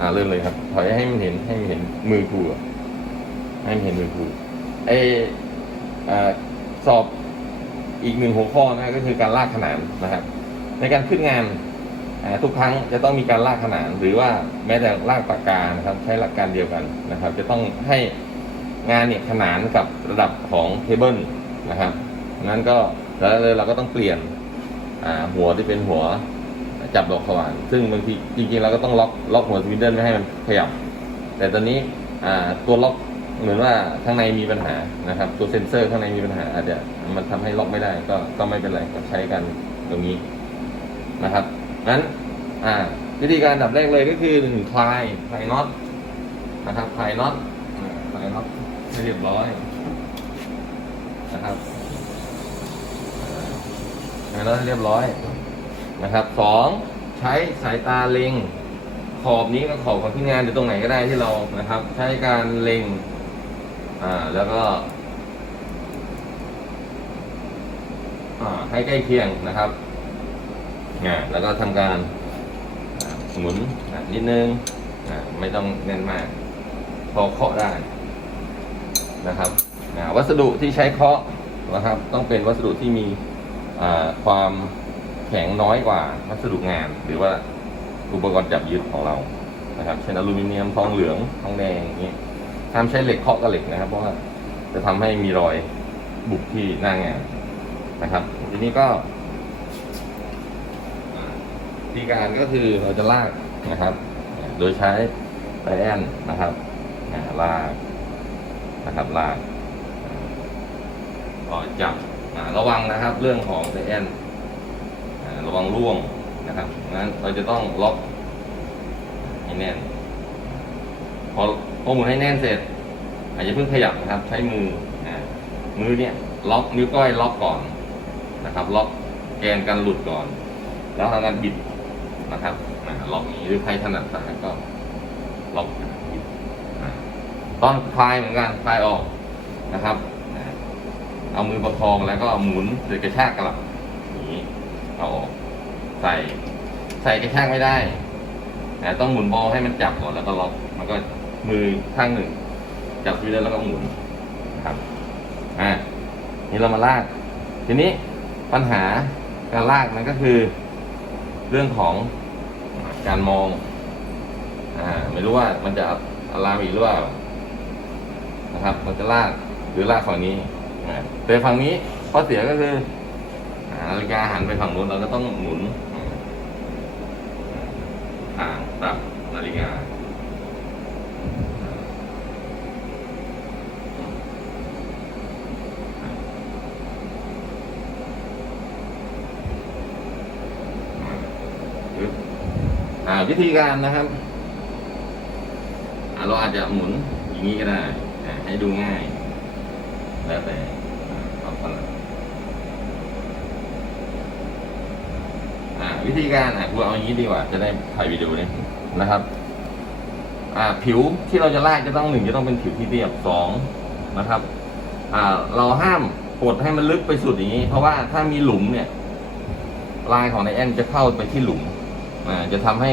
อ่าเริ่มเลยครับ ถอยให้มันเห็นให้มันเห็นมือครูให้มันเห็นมือครูไออ่าสอบอีกหนึ่งหัวข้อนะก็คือการลากขนานนะครับ ในการขึ้นงานอ่าทุกครั้งจะต้องมีการลากขนานหรือว่าแม้แต่ลากปากกานะครับ ใช้หลักการเดียวกันนะครับ จะต้องให้งานเนี่ยขนานกับระดับของเทเบิลนะครับนั้นก็แล้วเราก็ต้องเปลี่ยนอ่าหัวที่เป็นหัว จับดอกสว่านซึ่งบางทีจริงๆเราก็ต้องล็อกล็อกหัวสวินเดิลไม่ให้มันขยับ แต่ตอนนี้อ่าตัวล็อกเหมือนว่าข้างในมีปัญหานะครับ ตัวเซ็นเซอร์ข้างในมีปัญหาอาจจะมันทำให้ล็อกไม่ได้ก็ก็ไม่เป็นไรก็ใช้กันตรงนี้นะครับงั้นอ่าวิธีการดับแรกเลยก็คือหนึ่งคลายคลายน็อตนะครับคลายน็อตคลายน็อตให้เรียบร้อยนะครับคลายน็อตให้เรียบร้อย นะครับสองใช้สายตาเล็ง ขอบนี้ก็ขอบของที่งานหรือตรงไหนก็ได้ที่เรานะครับ ใช้การเล็งอ่าแล้วก็อ่าให้ใกล้เคียงนะครับอ่าแล้วก็ทำการอ่าหมุนนิดนึงอ่าไม่ต้องแน่นมาก พอเคาะได้นะครับอ่าวัสดุที่ใช้เคาะนะครับ ต้องเป็นวัสดุที่มีอ่าความ แข็งน้อยกว่าวัสดุงาน หรือว่าอุปกรณ์จับยึดของเรานะครับเช่นอลูมิเนียมทองเหลืองทองแดงอย่างนี้ห้ามใช้เหล็กเคาะกับเหล็กนะครับ เพราะว่าจะทำให้มีรอยบุบที่หน้างานนะครับ ทีนี้ก็วิธีการก็คือเราจะลากนะครับ โดยใช้ไตแอนนะครับลากนะครับลากอ่าก็จับระวังนะครับ เรื่องของไตแอนอ่า ระวังร่วงนะครับงั้นเราจะต้องล็อกให้แน่น พอพอหมุนให้แน่นเสร็จ อาจจะเพิ่งขยับนะครับ ใช้มือมือเนี่ยล็อกนิ้วก้อยล็อกก่อนนะครับ ล็อกแกนกันหลุดก่อน แล้วทำการบิดนะครับล็อกนี้หรือใครถนัดซ้ายก็ล็อกบิดอ่าตอนคลายเหมือนกันคลายออกนะครับ เอามือประคองแล้วก็หมุนหรือกระชากกลับอย่างนี้ เอาออกใส่ใส่กระชากไม่ได้แต่ต้องหมุนบอลให้มันจับก่อนแล้วก็ล็อกมันก็มือข้างหนึ่ง จับสวิตช์แล้วก็หมุนนะครับอ่านี่เรามาลาก ทีนี้ปัญหาการลากมันก็คือ เรื่องของการมอง อ่า ไม่รู้ว่ามันจะอะลามอีกหรือเปล่านะครับ มันจะลากหรือลากฝั่งนี้แต่ฝั่งนี้ข้อเสียก็คือ นาฬิกาหันไปฝั่งนู้นเราก็ต้องหมุนอ่าทางปรับนาฬิกาวิธีการนะครับ เราอาจจะหมุนอย่างนี้ก็ได้ ให้ดูง่าย แล้วแต่อ่าความถนัดอ่า วิธีการอะกูเอาอย่างนี้ดีกว่า จะได้ถ่ายวิดีโอเนี่ยนะครับ อ่าผิวที่เราจะลากจะต้องหนึ่งจะต้องเป็นผิวที่เรียบสองนะครับ อ่า เราห้ามกดให้มันลึกไปสุดอย่างนี้ เพราะว่าถ้ามีหลุมเนี่ย ลายของไดแอนจะเข้าไปที่หลุม อ่า จะทำให้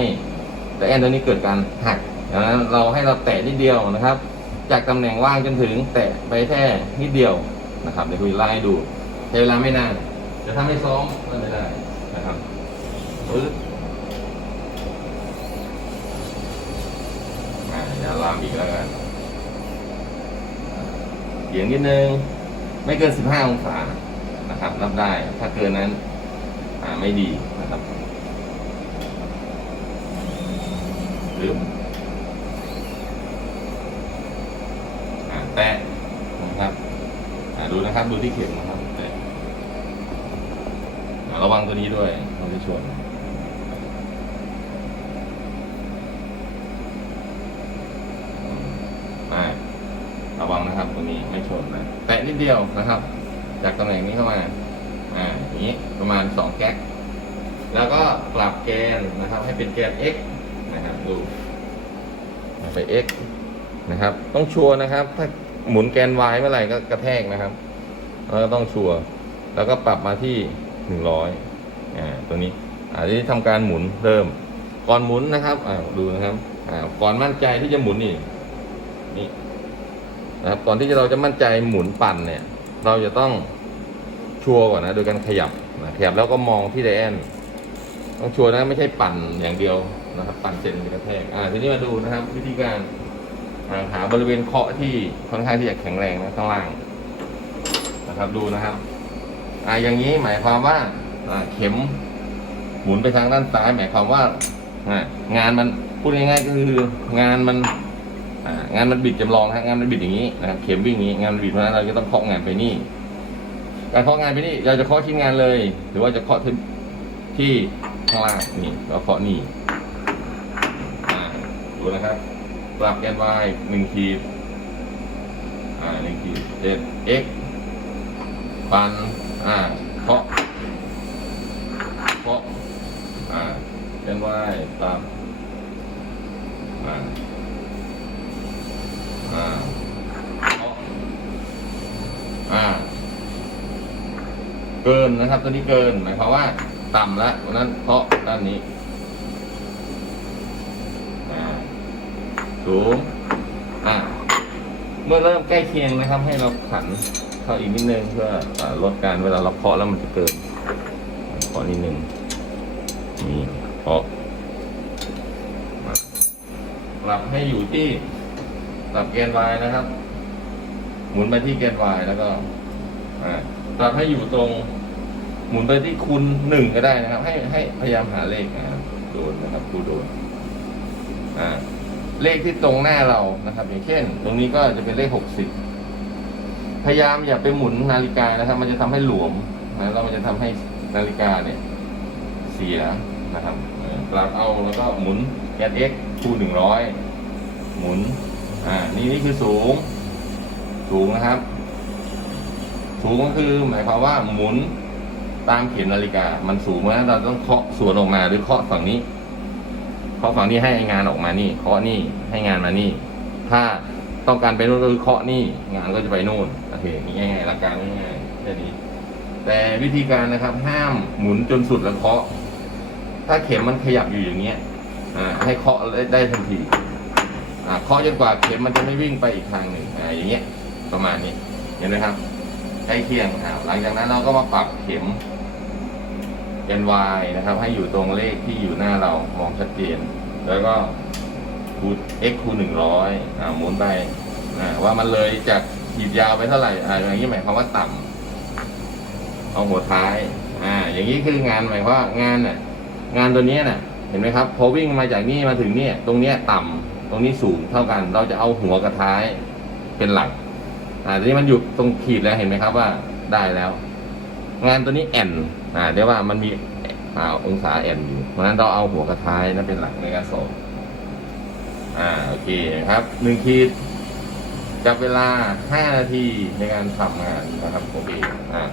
ไดแอนตัวนี้เกิดการหักดังนั้นเราให้เราแตะนิดเดียวนะครับ จากตำแหน่งว่างจนถึง แตะไปแค่นิดเดียวนะครับเดี๋ยวคุยไล่ดูใช้เวลาไม่นานจะทำให้ซ้อมก็ไม่ได้นะครับ ปึ๊บอ่าอย่าลามอีกแล้วกันเอียงนิดนึง ไม่เกิน 15 องศานะครับนับได้ ถ้าเกินนั้น อ่าไม่ดีนะครับหรืออ่าแตะนะครับอ่าดูนะครับ ดูที่เข็มนะครับ แตะอ่าระวังตัวนี้ด้วยเราจะชวนอ่าระวังนะครับตัวนี้ ไม่ชนนะ แตะนิดเดียวนะครับ จากตำแหน่งนี้เข้ามา อ่าอย่างนี้ประมาณสองแก๊ก แล้วก็ปรับแกนนะครับ ให้เป็นแกน x นะครับดูไป x นะครับ ต้องชัวร์นะครับ ถ้าหมุนแกน y เมื่อไหร่ก็กระแทกนะครับแล้วก็ต้องชัวร์แล้วก็ปรับมาที่หนึ่งร้อยอ่าตัวนี้อ่าที่ทำการหมุนเริ่ม ก่อนหมุนนะครับอ่าดูนะครับอ่าก่อนมั่นใจที่จะหมุนนี่นี่ นะครับก่อนที่เราจะมั่นใจหมุนปั่นเนี่ย เราจะต้องชัวร์ก่อนนะโดยการขยับนะขยับแล้วก็มองที่ไดแอนต้องชัวร์นะไม่ใช่ปั่นอย่างเดียวนะครับ ปั่นเสร็จมันกระแทกอ่าทีนี้มาดูนะครับ วิธีการหาบริเวณเคาะที่ค่อนข้างที่จะแข็งแรงนะข้างล่างนะครับดูนะครับอ่าอย่างนี้หมายความว่าเข็มหมุนไปทางด้านซ้าย หมายความว่างานมันพูดง่ายๆก็คืองานมัน อ่างานมันบิดจำลองนะงานมันบิดอย่างนี้นะครับเข็มวิ่งอย่างนี้งานมันบิดเพราะฉะนั้นเราจะต้องเคาะงานไปนี่การเคาะงานไปนี่เราจะเคาะที่งานเลย หรือว่าจะเคาะที่ที่ข้างล่างนี่เราเคาะนี่ดูนะครับปรับแกน y หนึ่งขีดอ่าหนึ่งขีดเจ็ด x ปันอ่าเคาะเคาะอ่าแกน y ปรับอ่าอ่าเคาะอ่า เกินนะครับ ตัวนี้เกินหมายความว่าต่ำแล้วนั้นเคาะด้านนี้สูงอ่าเมื่อเริ่มใกล้เคียงนะครับ ให้เราขันเข้าอีกนิดนึงเพื่อลดการเวลาเราเคาะแล้วมันจะเกินเคาะนิดนึงนี่เคาะปรับให้อยู่ที่ปรับแกน y นะครับ หมุนไปที่แกน y แล้วก็ อ่าปรับให้อยู่ตรงหมุนไปที่คูณหนึ่งก็ได้นะครับ ให้ให้พยายามหาเลขนะครับโดนนะครับคูณโดนอ่าเลขที่ตรงหน้าเรานะครับ อย่างเช่น ตรงนี้ก็จะเป็นเลขหกสิบพยายามอย่าไปหมุนนาฬิกานะครับ มันจะทำให้หลวมนะแล้วมันจะทำให้นาฬิกาเนี่ย เสียนะครับเออปรับเอาแล้วก็หมุนแกน x คูณหนึ่งร้อยหมุน อ่า นี่นี่คือสูง สูงนะครับ สูงก็คือหมายความว่าหมุนตามเข็มนาฬิกา มันสูงเพราะฉะนั้นเราต้องเคาะสวนออกมาหรือเคาะฝั่งนี้ เคาะฝั่งนี้ให้งานออกมานี่ เคาะนี่ให้งานมานี่ ถ้าต้องการไปโน่นก็คือเคาะนี่ งานก็จะไปโน่นโอเคง่ายๆหลักการง่ายๆแค่นี้แต่วิธีการนะครับห้ามหมุนจนสุดแล้วเคาะ ถ้าเข็มมันขยับอยู่อย่างเงี้ยอ่าให้เคาะได้ทันทีอ่าเคาะจนกว่าเข็มมันจะไม่วิ่งไปอีกทางหนึ่งอ่าอย่างเงี้ยประมาณนี้เห็นไหมครับ ใกล้เคียงอ่าหลังจากนั้นเราก็มาปรับเข็มเอ็น y นะครับ ให้อยู่ตรงเลขที่อยู่หน้าเรามองชัดเจน แล้วก็คูณ x คูณหนึ่งร้อยอ่าหมุนไปอ่าว่ามันเลยจากขีดยาวไปเท่าไหร่อ่าอย่างนี้หมายความว่าต่ำเอาหัวท้าย อ่า อย่างนี้คืองานหมายความว่างานน่ะ งานตัวนี้น่ะ เห็นไหมครับพอวิ่งมาจากนี่มาถึงนี่ตรงเนี้ยต่ำตรงนี้สูงเท่ากัน เราจะเอาหัวกับท้ายเป็นหลัก อ่าทีนี้มันอยู่ตรงขีดแล้วเห็นไหมครับว่าได้แล้ว งานตัวนี้แอนอ่าเรียกว่ามันมีอ่าองศาแอนอยู่เพราะฉะนั้นเราเอาหัวกระท้ายนั่นเป็นหลักในการสอบอ่าโอเคครับหนึ่งขีดจับเวลาห้านาทีในการทำงานนะครับโอเคอ่า